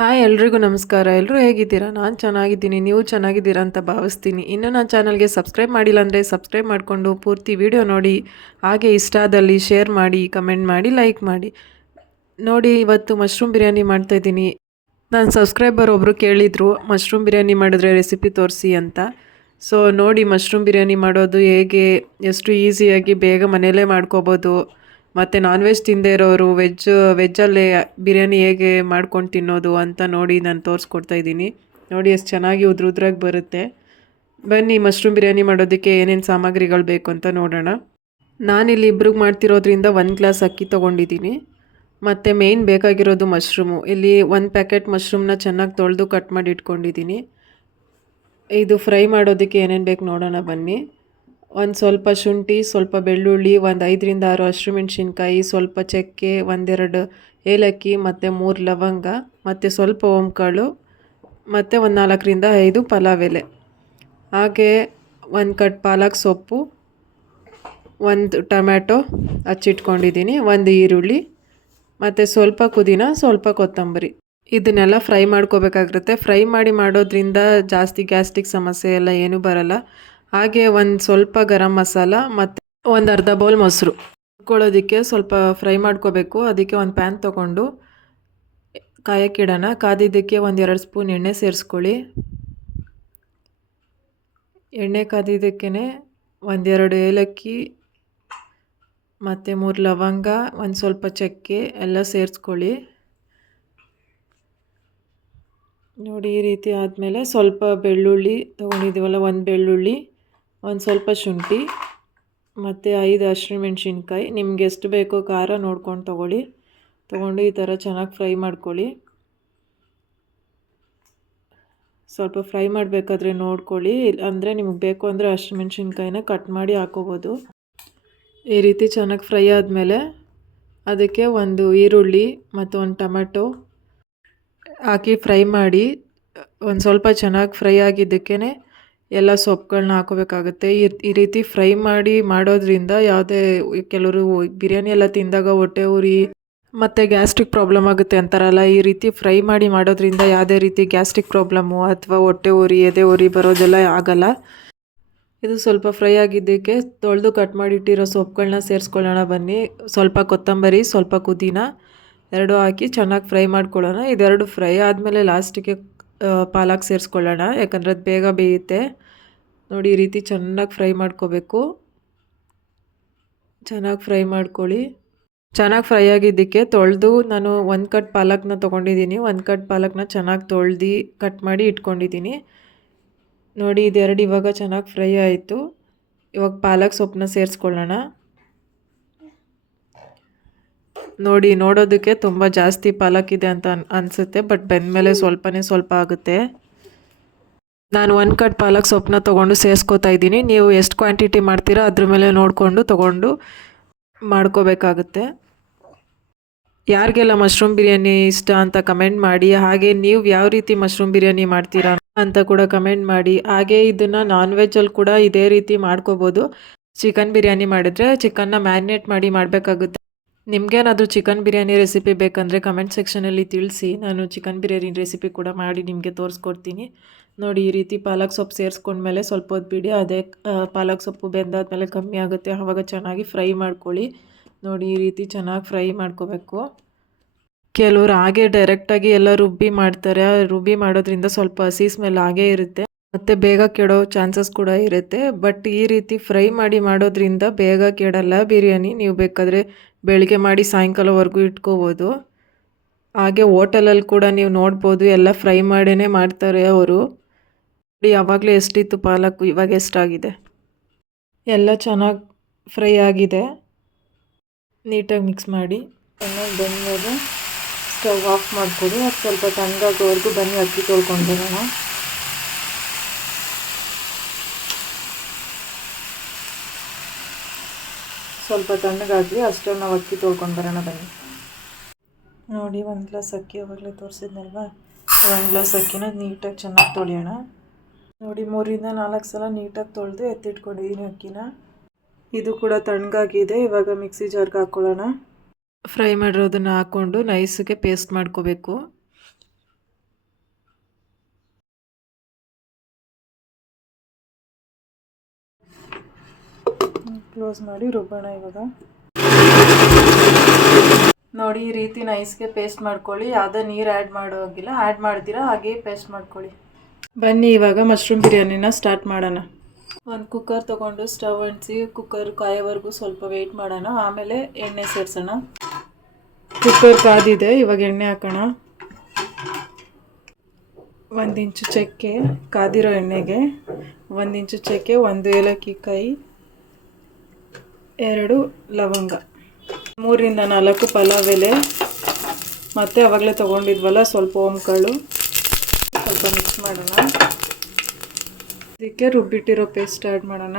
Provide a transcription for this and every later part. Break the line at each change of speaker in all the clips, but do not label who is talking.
Hi ಎಲ್ರಿಗೂ ನಮಸ್ಕಾರ. ಎಲ್ಲರೂ ಹೇಗಿದ್ದೀರಾ? ನಾನು ಚೆನ್ನಾಗಿದ್ದೀನಿ. ನೀವು ಚೆನ್ನಾಗಿದ್ದೀರಾ ಅಂತ ಭಾವಿಸ್ತೀನಿ. ಇನ್ನು ನಾನು ಚಾನಲ್ಗೆ ಸಬ್ಸ್ಕ್ರೈಬ್ ಮಾಡಿಲ್ಲ ಅಂದರೆ ಸಬ್ಸ್ಕ್ರೈಬ್ ಮಾಡಿಕೊಂಡು ಪೂರ್ತಿ ವಿಡಿಯೋ ನೋಡಿ. ಹಾಗೆ ಇಷ್ಟ ಆದಲ್ಲಿ ಶೇರ್ ಮಾಡಿ, ಕಮೆಂಟ್ ಮಾಡಿ, ಲೈಕ್ ಮಾಡಿ. ನೋಡಿ, ಇವತ್ತು ಮಶ್ರೂಮ್ ಬಿರಿಯಾನಿ ಮಾಡ್ತಾಯಿದ್ದೀನಿ ನನ್ನ ಸಬ್ಸ್ಕ್ರೈಬರ್ ಒಬ್ಬರು ಕೇಳಿದರು, ಮಶ್ರೂಮ್ ಬಿರಿಯಾನಿ ಮಾಡಿದ್ರೆ ರೆಸಿಪಿ ತೋರಿಸಿ ಅಂತ. ಸೊ, ನೋಡಿ ಮಶ್ರೂಮ್ ಬಿರಿಯಾನಿ ಮಾಡೋದು ಹೇಗೆ, ಎಷ್ಟು ಈಸಿಯಾಗಿ ಬೇಗ ಮನೆಯಲ್ಲೇ ಮಾಡ್ಕೋಬೋದು. ಮತ್ತು ನಾನ್ ವೆಜ್ ತಿಂದೇ ಇರೋರು ವೆಜ್ ವೆಜ್ಜಲ್ಲೇ ಬಿರಿಯಾನಿ ಹೇಗೆ ಮಾಡ್ಕೊಂಡು ತಿನ್ನೋದು ಅಂತ ನೋಡಿ ನಾನು ತೋರಿಸ್ಕೊಡ್ತಾ ಇದ್ದೀನಿ. ನೋಡಿ ಎಷ್ಟು ಚೆನ್ನಾಗಿ ಉದ್ರ ಉದ್ರಾಗಿ ಬರುತ್ತೆ. ಬನ್ನಿ ಮಶ್ರೂಮ್ ಬಿರಿಯಾನಿ ಮಾಡೋದಕ್ಕೆ ಏನೇನು ಸಾಮಗ್ರಿಗಳು ಬೇಕು ಅಂತ ನೋಡೋಣ. ನಾನಿಲ್ಲಿ ಇಬ್ರಿಗೆ ಮಾಡ್ತಿರೋದ್ರಿಂದ ಒಂದು ಗ್ಲಾಸ್ ಅಕ್ಕಿ ತೊಗೊಂಡಿದ್ದೀನಿ. ಮತ್ತು ಮೇಯ್ನ್ ಬೇಕಾಗಿರೋದು ಮಶ್ರೂಮು ಇಲ್ಲಿ ಒಂದು ಪ್ಯಾಕೆಟ್ ಮಶ್ರೂಮ್ನ ಚೆನ್ನಾಗಿ ತೊಳೆದು ಕಟ್ ಮಾಡಿ ಇಟ್ಕೊಂಡಿದ್ದೀನಿ. ಇದು ಫ್ರೈ ಮಾಡೋದಕ್ಕೆ ಏನೇನು ಬೇಕು ನೋಡೋಣ ಬನ್ನಿ. ಒಂದು ಸ್ವಲ್ಪ ಶುಂಠಿ, ಸ್ವಲ್ಪ ಬೆಳ್ಳುಳ್ಳಿ, ಒಂದು ಐದರಿಂದ ಆರು ಹಸಿರುಮೆಣ್ಸಿನ್ಕಾಯಿ ಸ್ವಲ್ಪ ಚಕ್ಕೆ, ಒಂದೆರಡು ಏಲಕ್ಕಿ, ಮತ್ತು ಮೂರು ಲವಂಗ, ಮತ್ತು ಸ್ವಲ್ಪ ಓಂಕಾಳು, ಮತ್ತು ಒಂದು ನಾಲ್ಕರಿಂದ ಐದು ಪಲಾವ್ ಎಲೆ ಹಾಗೆ ಒಂದು ಕಟ್ ಪಾಲಕ್ ಸೊಪ್ಪು, ಒಂದು ಟೊಮ್ಯಾಟೊ ಹಚ್ಚಿಟ್ಕೊಂಡಿದ್ದೀನಿ ಒಂದು ಈರುಳ್ಳಿ, ಮತ್ತು ಸ್ವಲ್ಪ ಪುದೀನ, ಸ್ವಲ್ಪ ಕೊತ್ತಂಬರಿ. ಇದನ್ನೆಲ್ಲ ಫ್ರೈ ಮಾಡ್ಕೋಬೇಕಾಗಿರುತ್ತೆ. ಫ್ರೈ ಮಾಡಿ ಮಾಡೋದ್ರಿಂದ ಜಾಸ್ತಿ ಗ್ಯಾಸ್ಟ್ರಿಕ್ ಸಮಸ್ಯೆ ಎಲ್ಲ ಏನೂ ಬರಲ್ಲ. ಹಾಗೆ ಒಂದು ಸ್ವಲ್ಪ ಗರಂ ಮಸಾಲ ಮತ್ತು ಒಂದು ಅರ್ಧ ಬೌಲ್ ಮೊಸರು ಹುರ್ಕೊಳ್ಳೋದಕ್ಕೆ ಸ್ವಲ್ಪ ಫ್ರೈ ಮಾಡ್ಕೋಬೇಕು. ಅದಕ್ಕೆ ಒಂದು ಪ್ಯಾನ್ ತೊಗೊಂಡು ಕಾಯಕ್ಕಿಡೋಣ ಕಾದಿದ್ದಕ್ಕೆ ಒಂದು ಎರಡು ಸ್ಪೂನ್ ಎಣ್ಣೆ ಸೇರಿಸ್ಕೊಳ್ಳಿ. ಎಣ್ಣೆ ಕಾದಿದ್ದಕ್ಕೇ ಒಂದೆರಡು ಏಲಕ್ಕಿ ಮತ್ತು ಮೂರು ಲವಂಗ, ಒಂದು ಸ್ವಲ್ಪ ಚಕ್ಕೆ ಎಲ್ಲ ಸೇರಿಸ್ಕೊಳ್ಳಿ. ನೋಡಿ ಈ ರೀತಿ ಆದಮೇಲೆ ಸ್ವಲ್ಪ ಬೆಳ್ಳುಳ್ಳಿ ತೊಗೊಂಡಿದ್ದೀವಲ್ಲ, ಒಂದು ಬೆಳ್ಳುಳ್ಳಿ. ಒಂದು ಸ್ವಲ್ಪ ಶುಂಠಿ, ಮತ್ತು ಐದು ಹಸಿಮೆಣ್ಸಿನ್ಕಾಯಿ ನಿಮ್ಗೆ ಎಷ್ಟು ಬೇಕೋ ಖಾರ ನೋಡ್ಕೊಂಡು ತೊಗೊಳ್ಳಿ. ತೊಗೊಂಡು ಈ ಥರ ಚೆನ್ನಾಗಿ ಫ್ರೈ ಮಾಡ್ಕೊಳ್ಳಿ. ಸ್ವಲ್ಪ ಫ್ರೈ ಮಾಡಬೇಕಾದ್ರೆ ನೋಡ್ಕೊಳ್ಳಿ. ಅಂದರೆ ನಿಮಗೆ ಬೇಕು ಅಂದರೆ ಹಸಿಮೆಣ್ಸಿನ್ಕಾಯಿನ ಕಟ್ ಮಾಡಿ ಹಾಕೋಬೋದು. ಈ ರೀತಿ ಚೆನ್ನಾಗಿ ಫ್ರೈ ಆದಮೇಲೆ ಅದಕ್ಕೆ ಒಂದು ಈರುಳ್ಳಿ ಮತ್ತು ಒಂದು ಟೊಮೆಟೊ ಹಾಕಿ ಫ್ರೈ ಮಾಡಿ. ಒಂದು ಸ್ವಲ್ಪ ಚೆನ್ನಾಗಿ ಫ್ರೈ ಆಗಿದ್ದಕ್ಕೇ ಎಲ್ಲ ಸೊಪ್ಪುಗಳನ್ನ ಹಾಕೋಬೇಕಾಗುತ್ತೆ. ಈ ರೀತಿ ಫ್ರೈ ಮಾಡಿ ಮಾಡೋದ್ರಿಂದ ಯಾವುದೇ ಕೆಲವರು ಬಿರಿಯಾನಿ ಎಲ್ಲ ತಿಂದಾಗ ಹೊಟ್ಟೆ ಉರಿ ಮತ್ತು ಗ್ಯಾಸ್ಟ್ರಿಕ್ ಪ್ರಾಬ್ಲಮ್ ಆಗುತ್ತೆ ಅಂತಾರಲ್ಲ, ಈ ರೀತಿ ಫ್ರೈ ಮಾಡಿ ಮಾಡೋದ್ರಿಂದ ಯಾವುದೇ ರೀತಿ ಗ್ಯಾಸ್ಟ್ರಿಕ್ ಪ್ರಾಬ್ಲಮ್ಮು ಅಥವಾ ಹೊಟ್ಟೆ ಉರಿ, ಎದೆ ಉರಿ ಬರೋದೆಲ್ಲ ಆಗಲ್ಲ. ಇದು ಸ್ವಲ್ಪ ಫ್ರೈ ಆಗಿದ್ದಕ್ಕೆ ತೊಳೆದು ಕಟ್ ಮಾಡಿಟ್ಟಿರೋ ಸೊಪ್ಪುಗಳನ್ನ ಸೇರಿಸ್ಕೊಳ್ಳೋಣ ಬನ್ನಿ. ಸ್ವಲ್ಪ ಕೊತ್ತಂಬರಿ, ಸ್ವಲ್ಪ ಪುದೀನ ಎರಡು ಹಾಕಿ ಚೆನ್ನಾಗಿ ಫ್ರೈ ಮಾಡ್ಕೊಳ್ಳೋಣ. ಇದೆರಡು ಫ್ರೈ ಆದಮೇಲೆ ಲಾಸ್ಟಿಗೆ ಪಾಲಕ್ ಸೇರಿಸ್ಕೊಳ್ಳೋಣ. ಯಾಕಂದರೆ ಅದು ಬೇಗ ಬೇಯುತ್ತೆ. ನೋಡಿ, ಈ ರೀತಿ ಚೆನ್ನಾಗಿ ಫ್ರೈ ಮಾಡ್ಕೋಬೇಕು. ಚೆನ್ನಾಗಿ ಫ್ರೈ ಮಾಡ್ಕೊಳ್ಳಿ. ಚೆನ್ನಾಗಿ ಫ್ರೈ ಆಗಿದ್ದಕ್ಕೆ ತೊಳೆದು ನಾನು ಒಂದು ಕಟ್ ಪಾಲಕ್ನ ತೊಗೊಂಡಿದ್ದೀನಿ. ಒಂದು ಕಟ್ ಪಾಲಕ್ನ ಚೆನ್ನಾಗಿ ತೊಳೆದು ಕಟ್ ಮಾಡಿ ಇಟ್ಕೊಂಡಿದ್ದೀನಿ. ನೋಡಿ, ಇದೆರಡು ಇವಾಗ ಚೆನ್ನಾಗಿ ಫ್ರೈ ಆಯಿತು. ಇವಾಗ ಪಾಲಕ್ ಸೊಪ್ಪನ್ನ ಸೇರಿಸ್ಕೊಳ್ಳೋಣ. ನೋಡಿ, ನೋಡೋದಕ್ಕೆ ತುಂಬ ಜಾಸ್ತಿ ಪಾಲಕ್ ಇದೆ ಅಂತ ಅನ್ ಅನಿಸುತ್ತೆ, ಬಟ್ ಬೆಂದಮೇಲೆ ಸ್ವಲ್ಪನೇ ಸ್ವಲ್ಪ ಆಗುತ್ತೆ. ನಾನು ಒಂದು ಕಟ್ ಪಾಲಕ್ ಸೊಪ್ಪನ್ನ ತೊಗೊಂಡು ಸೇರಿಸ್ಕೋತಾ ಇದ್ದೀನಿ. ನೀವು ಎಷ್ಟು ಕ್ವಾಂಟಿಟಿ ಮಾಡ್ತೀರಾ ಅದ್ರ ಮೇಲೆ ನೋಡಿಕೊಂಡು ತೊಗೊಂಡು ಮಾಡ್ಕೋಬೇಕಾಗುತ್ತೆ. ಯಾರಿಗೆಲ್ಲ ಮಶ್ರೂಮ್ ಬಿರಿಯಾನಿ ಇಷ್ಟ ಅಂತ ಕಮೆಂಟ್ ಮಾಡಿ, ಹಾಗೆ ನೀವು ಯಾವ ರೀತಿ ಮಶ್ರೂಮ್ ಬಿರಿಯಾನಿ ಮಾಡ್ತೀರಾ ಅಂತ ಕೂಡ ಕಮೆಂಟ್ ಮಾಡಿ. ಹಾಗೆ ಇದನ್ನು ನಾನ್ ವೆಜ್ಜಲ್ಲಿ ಕೂಡ ಇದೇ ರೀತಿ ಮಾಡ್ಕೋಬೋದು. ಚಿಕನ್ ಬಿರಿಯಾನಿ ಮಾಡಿದ್ರೆ ಚಿಕನ್ನ ಮ್ಯಾರಿನೇಟ್ ಮಾಡಿ ಮಾಡಬೇಕಾಗುತ್ತೆ. ನಿಮಗೇನಾದರೂ ಚಿಕನ್ ಬಿರಿಯಾನಿ ರೆಸಿಪಿ ಬೇಕಂದರೆ ಕಮೆಂಟ್ ಸೆಕ್ಷನಲ್ಲಿ ತಿಳಿಸಿ. ನಾನು ಚಿಕನ್ ಬಿರಿಯಾನಿ ರೆಸಿಪಿ ಕೂಡ ಮಾಡಿ ನಿಮಗೆ ತೋರಿಸ್ಕೊಡ್ತೀನಿ. ನೋಡಿ, ಈ ರೀತಿ ಪಾಲಕ್ ಸೊಪ್ಪು ಸೇರಿಸ್ಕೊಂಡ್ಮೇಲೆ ಸ್ವಲ್ಪ ಹೊತ್ತು ಬಿಡಿ. ಅದೇ ಪಾಲಕ್ ಸೊಪ್ಪು ಬೆಂದಾದ್ಮೇಲೆ ಕಮ್ಮಿ ಆಗುತ್ತೆ. ಆವಾಗ ಚೆನ್ನಾಗಿ ಫ್ರೈ ಮಾಡ್ಕೊಳ್ಳಿ. ನೋಡಿ, ಈ ರೀತಿ ಚೆನ್ನಾಗಿ ಫ್ರೈ ಮಾಡ್ಕೋಬೇಕು. ಕೆಲವರು ಹಾಗೆ ಡೈರೆಕ್ಟಾಗಿ ಎಲ್ಲ ರುಬ್ಬಿ ಮಾಡ್ತಾರೆ. ರುಬ್ಬಿ ಮಾಡೋದ್ರಿಂದ ಸ್ವಲ್ಪ ಹಸಿ ಸ್ಮೆಲ್ ಹಾಗೆ ಇರುತ್ತೆ. ಮತ್ತು ಬೇಗ ಕೆಡೋ ಚಾನ್ಸಸ್ ಕೂಡ ಇರುತ್ತೆ. ಬಟ್ ಈ ರೀತಿ ಫ್ರೈ ಮಾಡಿ ಮಾಡೋದ್ರಿಂದ ಬೇಗ ಕೆಡಲ್ಲ ಬಿರಿಯಾನಿ. ನೀವು ಬೇಕಾದರೆ ಬೆಳಿಗ್ಗೆ ಮಾಡಿ ಸಾಯಂಕಾಲವರೆಗೂ ಇಟ್ಕೋಬೋದು. ಹಾಗೆ ಹೋಟೆಲಲ್ಲಿ ಕೂಡ ನೀವು ನೋಡ್ಬೋದು, ಎಲ್ಲ ಫ್ರೈ ಮಾಡೇ ಮಾಡ್ತಾರೆ ಅವರು. ಯಾವಾಗಲೂ ಎಷ್ಟಿತ್ತು ಪಾಲಕ್ ಇವಾಗ ಎಷ್ಟಾಗಿದೆ? ಎಲ್ಲ ಚೆನ್ನಾಗಿ ಫ್ರೈ ಆಗಿದೆ. ನೀಟಾಗಿ ಮಿಕ್ಸ್ ಮಾಡಿ. ಚೆನ್ನಾಗಿ ಬಂದಮೇಲೆ ಸ್ಟವ್ ಆಫ್ ಮಾಡಿಕೊಡಿ. ಅದು ಸ್ವಲ್ಪ ತಣ್ಣಗಾಗೋವರೆಗೂ ಬನ್ನಿ, ಅಕ್ಕಿ ತೊಳ್ಕೊಂಡು ಸ್ವಲ್ಪ ತಣ್ಣಗಾಗಲಿ ಅಷ್ಟರಲ್ಲಿ ನಾವು ಅಕ್ಕಿ ತೊಳ್ಕೊಂಡು ಬರೋಣ ಬನ್ನಿ. ನೋಡಿ, ಒಂದು ಗ್ಲಾಸ್ ಅಕ್ಕಿ ಅವಾಗಲೇ ತೋರಿಸಿದ್ನಲ್ವ? ಒಂದು ಗ್ಲಾಸ್ ಅಕ್ಕಿನ ನೀಟಾಗಿ ಚೆನ್ನಾಗಿ ತೊಳೆಯೋಣ. ನೋಡಿ, ಮೂರಿಂದ ನಾಲ್ಕು ಸಲ ನೀಟಾಗಿ ತೊಳೆದು ಎತ್ತಿಟ್ಕೊಂಡಿದ್ದೀನಿ ಅಕ್ಕಿನ. ಇದು ಕೂಡ ತಣ್ಣಗಾಗಿದೆ. ಇವಾಗ ಮಿಕ್ಸಿ ಜಾರ್ಗೆ ಹಾಕ್ಕೊಳ್ಳೋಣ ಫ್ರೈ ಮಾಡಿರೋದನ್ನು ಹಾಕ್ಕೊಂಡು ನೈಸಿಗೆ ಪೇಸ್ಟ್ ಮಾಡ್ಕೋಬೇಕು. ಕ್ಲೋಸ್ ಮಾಡಿ ರುಬ್ಬೋಣ ಇವಾಗ. ನೋಡಿ, ಈ ರೀತಿ ನೈಸ್ಗೆ ಪೇಸ್ಟ್ ಮಾಡ್ಕೊಳ್ಳಿ. ಯಾವುದೇ ನೀರು ಆ್ಯಡ್ ಮಾಡೋಗಿಲ್ಲ ಆ್ಯಡ್ ಮಾಡ್ತೀರಾ ಹಾಗೆ ಪೇಸ್ಟ್ ಮಾಡ್ಕೊಳ್ಳಿ. ಬನ್ನಿ, ಇವಾಗ ಮಶ್ರೂಮ್ ಬಿರಿಯಾನಿನ ಸ್ಟಾರ್ಟ್ ಮಾಡೋಣ. ಒಂದು ಕುಕ್ಕರ್ ತೊಗೊಂಡು ಸ್ಟವ್ ಅಂಟಿಸಿ ಕುಕ್ಕರ್ ಕಾಯೋವರೆಗೂ ಸ್ವಲ್ಪ ವೆಯ್ಟ್ ಮಾಡೋಣ. ಆಮೇಲೆ ಎಣ್ಣೆ ಸೇರಿಸೋಣ. ಕುಕ್ಕರ್ ಕಾದಿದೆ, ಇವಾಗ ಎಣ್ಣೆ ಹಾಕೋಣ. ಒಂದು ಇಂಚು ಚಕ್ಕೆ ಕಾದಿರೋ ಎಣ್ಣೆಗೆ, ಒಂದು ಇಂಚು ಚಕ್ಕೆ, ಒಂದು ಏಲಕ್ಕಿ ಕಾಯಿ ಎರಡು ಲವಂಗ. ಮೂರಿಂದ ನಾಲ್ಕು ಪಲಾವ್ ಎಲೆ. ಮತ್ತು ಅವಾಗಲೇ ತೊಗೊಂಡಿದ್ವಲ್ಲ ಸ್ವಲ್ಪ ಓಂಕಾಳು ಸ್ವಲ್ಪ ಮಿಕ್ಸ್ ಮಾಡೋಣ. ಇದಕ್ಕೆ ರುಬ್ಬಿಟ್ಟಿರೋ ಪೇಸ್ಟ್ ಆ್ಯಡ್ ಮಾಡೋಣ.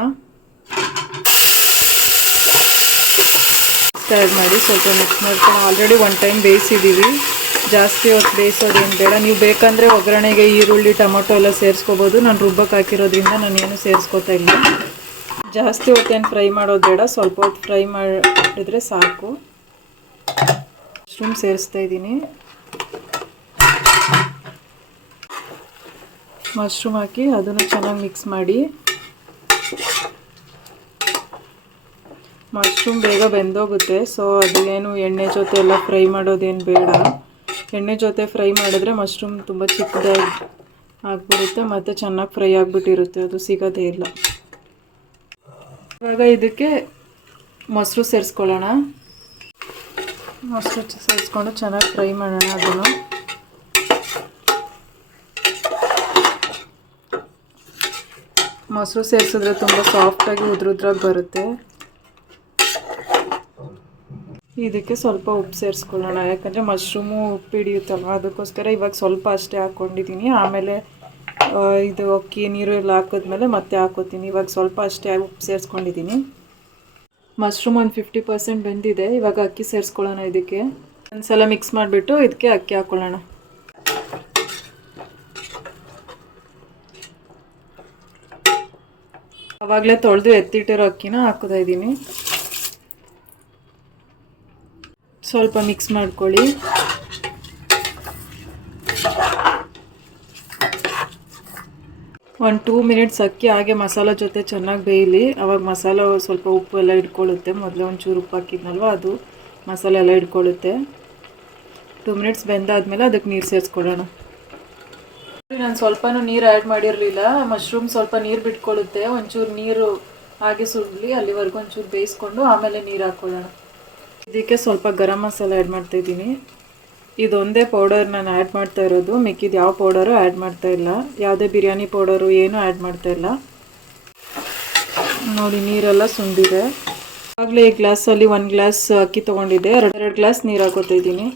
ಆ್ಯಡ್ ಮಾಡಿ ಸ್ವಲ್ಪ ಮಿಕ್ಸ್ ಮಾಡ್ಕೊಂಡು ಆಲ್ರೆಡಿ ಒನ್ ಟೈಮ್ ಬೇಯಿಸಿದ್ದೀವಿ. ಜಾಸ್ತಿ ಹೊತ್ತು ಬೇಯಿಸೋದೇನು ಬೇಡ. ನೀವು ಬೇಕಂದರೆ ಒಗ್ಗರಣೆಗೆ ಈರುಳ್ಳಿ, ಟೊಮೊಟೊ ಎಲ್ಲ ಸೇರಿಸ್ಕೋಬೋದು. ನಾನು ರುಬ್ಬಕ್ಕೆ ಹಾಕಿರೋದ್ರಿಂದ ನಾನು ಏನು ಸೇರಿಸ್ಕೋತಾ ಇಲ್ಲ. ಜಾಸ್ತಿ ಹೊತ್ತೇನು ಫ್ರೈ ಮಾಡೋದು ಬೇಡ, ಸ್ವಲ್ಪ ಹೊತ್ತು ಫ್ರೈ ಮಾಡಿದ್ರೆ ಸಾಕು. ಮಶ್ರೂಮ್ ಸೇರಿಸ್ತಾ ಇದ್ದೀನಿ. ಮಶ್ರೂಮ್ ಹಾಕಿ ಅದನ್ನು ಚೆನ್ನಾಗಿ ಮಿಕ್ಸ್ ಮಾಡಿ. ಮಶ್ರೂಮ್ ಬೇಗ ಬೆಂದೋಗುತ್ತೆ ಸೊ ಅದೇನು ಎಣ್ಣೆ ಜೊತೆ ಎಲ್ಲ ಫ್ರೈ ಮಾಡೋದೇನು ಬೇಡ. ಎಣ್ಣೆ ಜೊತೆ ಫ್ರೈ ಮಾಡಿದ್ರೆ ಮಶ್ರೂಮ್ ತುಂಬ ಚಿಕ್ಕದಾಗಿ ಆಗ್ಬಿಡುತ್ತೆ, ಮತ್ತು ಚೆನ್ನಾಗಿ ಫ್ರೈ ಆಗಿಬಿಟ್ಟಿರುತ್ತೆ, ಅದು ಸಿಗೋದೇ ಇಲ್ಲ. ಇವಾಗ ಇದಕ್ಕೆ ಮೊಸರು ಸೇರಿಸ್ಕೊಳ್ಳೋಣ. ಮೊಸರು ಸೇರಿಸ್ಕೊಂಡು ಚೆನ್ನಾಗಿ ಫ್ರೈ ಮಾಡೋಣ ಅದನ್ನು. ಮೊಸರು ಸೇರಿಸಿದ್ರೆ ತುಂಬ ಸಾಫ್ಟಾಗಿ ಉದ್ರುದ್ರಾಗಿ ಬರುತ್ತೆ. ಇದಕ್ಕೆ ಸ್ವಲ್ಪ ಉಪ್ಪು ಸೇರಿಸ್ಕೊಳ್ಳೋಣ. ಯಾಕಂದರೆ ಮಶ್ರೂಮು ಉಪ್ಪು ಹಿಡಿಯುತ್ತಲ್ಲ ಅದಕ್ಕೋಸ್ಕರ ಇವಾಗ ಸ್ವಲ್ಪ ಅಷ್ಟೇ ಹಾಕ್ಕೊಂಡಿದ್ದೀನಿ ಆಮೇಲೆ ಇದು ಅಕ್ಕಿ, ನೀರು ಎಲ್ಲ ಹಾಕಿದ್ಮೇಲೆ ಮತ್ತೆ ಹಾಕೋತೀನಿ. ಇವಾಗ ಸ್ವಲ್ಪ ಅಷ್ಟೇ ಉಪ್ಪು ಸೇರಿಸ್ಕೊಂಡಿದ್ದೀನಿ. ಮಶ್ರೂಮ್ ಒಂದು ಫಿಫ್ಟಿ ಪರ್ಸೆಂಟ್ ಬೆಂದಿದೆ. ಇವಾಗ ಅಕ್ಕಿ ಸೇರಿಸ್ಕೊಳ್ಳೋಣ ಇದಕ್ಕೆ. ಒಂದ್ಸಲ ಮಿಕ್ಸ್ ಮಾಡಿಬಿಟ್ಟು ಇದಕ್ಕೆ ಅಕ್ಕಿ ಹಾಕ್ಕೊಳ್ಳೋಣ ಆವಾಗಲೇ ತೊಳೆದು ಎತ್ತಿಟ್ಟಿರೋ ಅಕ್ಕಿನ ಹಾಕೋತಾ ಇದ್ದೀನಿ. ಸ್ವಲ್ಪ ಮಿಕ್ಸ್ ಮಾಡ್ಕೊಳ್ಳಿ. ಒಂದು ಟೂ ಮಿನಿಟ್ಸ್ ಅಕ್ಕಿ, ಹಾಗೆ ಮಸಾಲ ಜೊತೆ ಚೆನ್ನಾಗಿ ಬೇಯಲಿ. ಅವಾಗ ಮಸಾಲ ಸ್ವಲ್ಪ ಉಪ್ಪು ಎಲ್ಲ ಇಟ್ಕೊಳ್ಳುತ್ತೆ ಮೊದಲೇ ಒಂಚೂರು ಉಪ್ಪು ಹಾಕಿದ್ನಲ್ವ, ಅದು ಮಸಾಲೆ ಎಲ್ಲ ಇಟ್ಕೊಳ್ಳುತ್ತೆ ಟೂ ಮಿನಿಟ್ಸ್ ಬೆಂದಾದ್ಮೇಲೆ ಅದಕ್ಕೆ ನೀರು ಸೇರಿಸ್ಕೊಡೋಣ. ನಾನು ಸ್ವಲ್ಪನೂ ನೀರು ಆ್ಯಡ್ ಮಾಡಿರಲಿಲ್ಲ. ಮಶ್ರೂಮ್ ಸ್ವಲ್ಪ ನೀರು ಬಿಟ್ಕೊಳ್ಳುತ್ತೆ ಒಂಚೂರು ನೀರು ಹಾಗೆ ಸುಡಲಿ, ಅಲ್ಲಿವರೆಗೂ ಒಂಚೂರು ಬೇಯಿಸ್ಕೊಂಡು ಆಮೇಲೆ ನೀರು ಹಾಕ್ಕೊಳ್ಳೋಣ ಇದಕ್ಕೆ ಸ್ವಲ್ಪ ಗರಂ ಮಸಾಲ ಆ್ಯಡ್ ಮಾಡ್ತಾ ಇದ್ದೀನಿ. ಇದೊಂದೇ ಪೌಡರ್ ನಾನು ಆ್ಯಡ್ ಮಾಡ್ತಾ ಇರೋದು. ಮಿಕ್ಕಿದ ಯಾವ ಪೌಡರು ಆ್ಯಡ್ ಮಾಡ್ತಾ ಇಲ್ಲ. ಯಾವುದೇ ಬಿರಿಯಾನಿ ಪೌಡರು ಏನೂ ಆ್ಯಡ್ ಮಾಡ್ತಾ ಇಲ್ಲ. ನೋಡಿ, ನೀರೆಲ್ಲ ಸುಂದಿದೆ ಆಗಲೇ ಈ ಗ್ಲಾಸಲ್ಲಿ ಒಂದು ಗ್ಲಾಸ್ ಅಕ್ಕಿ ತೊಗೊಂಡಿದ್ದೆ. ಎರಡು ಎರಡು ಗ್ಲಾಸ್ ನೀರು ಹಾಕೋತಾ ಇದ್ದೀನಿ.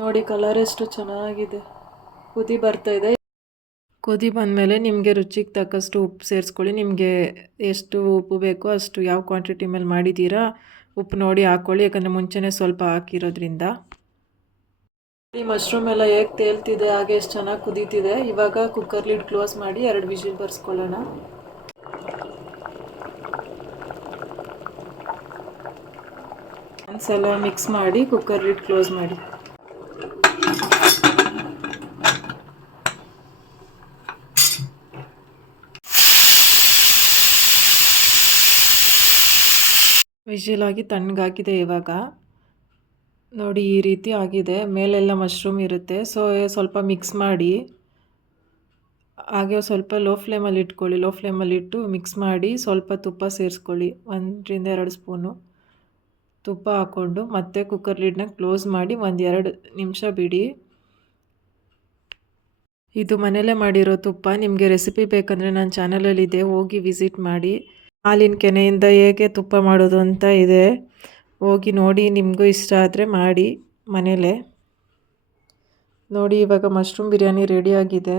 ನೋಡಿ ಕಲರ್ ಎಷ್ಟು ಚೆನ್ನಾಗಿದೆ. ಕುದಿ ಬರ್ತಾ ಇದೆ. ಕುದಿ ಬಂದಮೇಲೆ ನಿಮಗೆ ರುಚಿಗೆ ತಕ್ಕಷ್ಟು ಉಪ್ಪು ಸೇರಿಸ್ಕೊಳ್ಳಿ. ನಿಮಗೆ ಎಷ್ಟು ಉಪ್ಪು ಬೇಕೋ ಅಷ್ಟು ಯಾವ ಕ್ವಾಂಟಿಟಿ ಮೇಲೆ ಮಾಡಿದ್ದೀರಾ ಉಪ್ಪು ನೋಡಿ ಹಾಕ್ಕೊಳ್ಳಿ ಯಾಕಂದರೆ ಮುಂಚೆನೇ ಸ್ವಲ್ಪ ಹಾಕಿರೋದ್ರಿಂದ. ಈ ಮಶ್ರೂಮ್ ಎಲ್ಲ ಹೇಗೆ ತೇಲ್ತಿದೆ, ಹಾಗೆ ಎಷ್ಟು ಚೆನ್ನಾಗಿ ಕುದೀತಿದೆ, ಇವಾಗ ಕುಕ್ಕರ್ ಲಿಡ್ ಕ್ಲೋಸ್ ಮಾಡಿ ಎರಡು ವಿಷಿಲ್ ಬರ್ಸ್ಕೊಳ್ಳೋಣ. ಒಂದ್ಸಲ ಮಿಕ್ಸ್ ಮಾಡಿ ಕುಕ್ಕರ್ ಲಿಡ್ ಕ್ಲೋಸ್ ಮಾಡಿ. ವಿಜಿಲ್ ಆಗಿ ತಣ್ಣಗಾಕಿದೆ ಇವಾಗ. ನೋಡಿ, ಈ ರೀತಿ ಆಗಿದೆ. ಮೇಲೆಲ್ಲ ಮಶ್ರೂಮ್ ಇರುತ್ತೆ. ಸೊ ಸ್ವಲ್ಪ ಮಿಕ್ಸ್ ಮಾಡಿ. ಹಾಗೆ ಸ್ವಲ್ಪ ಲೋ ಫ್ಲೇಮಲ್ಲಿ ಇಟ್ಕೊಳ್ಳಿ. ಲೋ ಫ್ಲೇಮಲ್ಲಿ ಇಟ್ಟು ಮಿಕ್ಸ್ ಮಾಡಿ ಸ್ವಲ್ಪ ತುಪ್ಪ ಸೇರಿಸ್ಕೊಳ್ಳಿ. ಒಂದರಿಂದ ಎರಡು ಸ್ಪೂನು ತುಪ್ಪ ಹಾಕ್ಕೊಂಡು ಮತ್ತೆ ಕುಕ್ಕರ್ ಲಿಡ್ನ ಕ್ಲೋಸ್ ಮಾಡಿ ಒಂದು ಎರಡು ನಿಮಿಷ ಬಿಡಿ. ಇದು ಮನೆಯಲ್ಲೇ ಮಾಡಿರೋ ತುಪ್ಪ. ನಿಮಗೆ ರೆಸಿಪಿ ಬೇಕಂದರೆ ನನ್ನ ಚಾನಲಲ್ಲಿದೆ ಹೋಗಿ ವಿಸಿಟ್ ಮಾಡಿ. ಹಾಲಿನ ಕೆನೆಯಿಂದ ಹೇಗೆ ತುಪ್ಪ ಮಾಡೋದು ಅಂತ ಇದೆ. ಹೋಗಿ ನೋಡಿ, ನಿಮಗೂ ಇಷ್ಟ ಆದರೆ ಮಾಡಿ ಮನೇಲೇ. ನೋಡಿ, ಇವಾಗ ಮಶ್ರೂಮ್ ಬಿರಿಯಾನಿ ರೆಡಿಯಾಗಿದೆ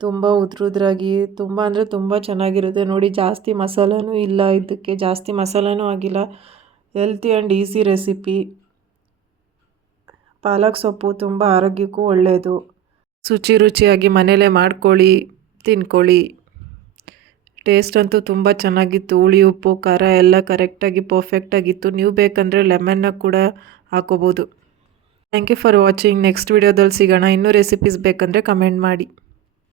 ತುಂಬ ಉದ್ರುದ್ರಾಗಿ, ತುಂಬ ಅಂದರೆ ತುಂಬ ಚೆನ್ನಾಗಿರುತ್ತೆ. ನೋಡಿ, ಜಾಸ್ತಿ ಮಸಾಲನೂ ಇಲ್ಲ ಇದಕ್ಕೆ, ಜಾಸ್ತಿ ಮಸಾಲನೂ ಆಗಿಲ್ಲ. ಹೆಲ್ತಿ ಆ್ಯಂಡ್ ಈಸಿ ರೆಸಿಪಿ ಪಾಲಕ್ ಸೊಪ್ಪು ತುಂಬ ಆರೋಗ್ಯಕ್ಕೂ ಒಳ್ಳೆಯದು ಶುಚಿ ರುಚಿಯಾಗಿ ಮನೇಲೇ ಮಾಡ್ಕೊಳ್ಳಿ, ತಿನ್ಕೊಳ್ಳಿ. ಟೇಸ್ಟ್ ಅಂತೂ ತುಂಬ ಚೆನ್ನಾಗಿತ್ತು. ಹುಳಿ, ಉಪ್ಪು, ಖಾರ ಎಲ್ಲ ಕರೆಕ್ಟಾಗಿ ಪರ್ಫೆಕ್ಟಾಗಿತ್ತು ನೀವು ಬೇಕಂದರೆ ಲೆಮನ್ನ ಕೂಡ ಹಾಕೋಬೋದು. Thank you for watching next ವೀಡಿಯೋದಲ್ಲಿ ಸಿಗೋಣ. ಇನ್ನೂ ರೆಸಿಪೀಸ್ ಬೇಕಂದರೆ ಕಮೆಂಟ್ ಮಾಡಿ.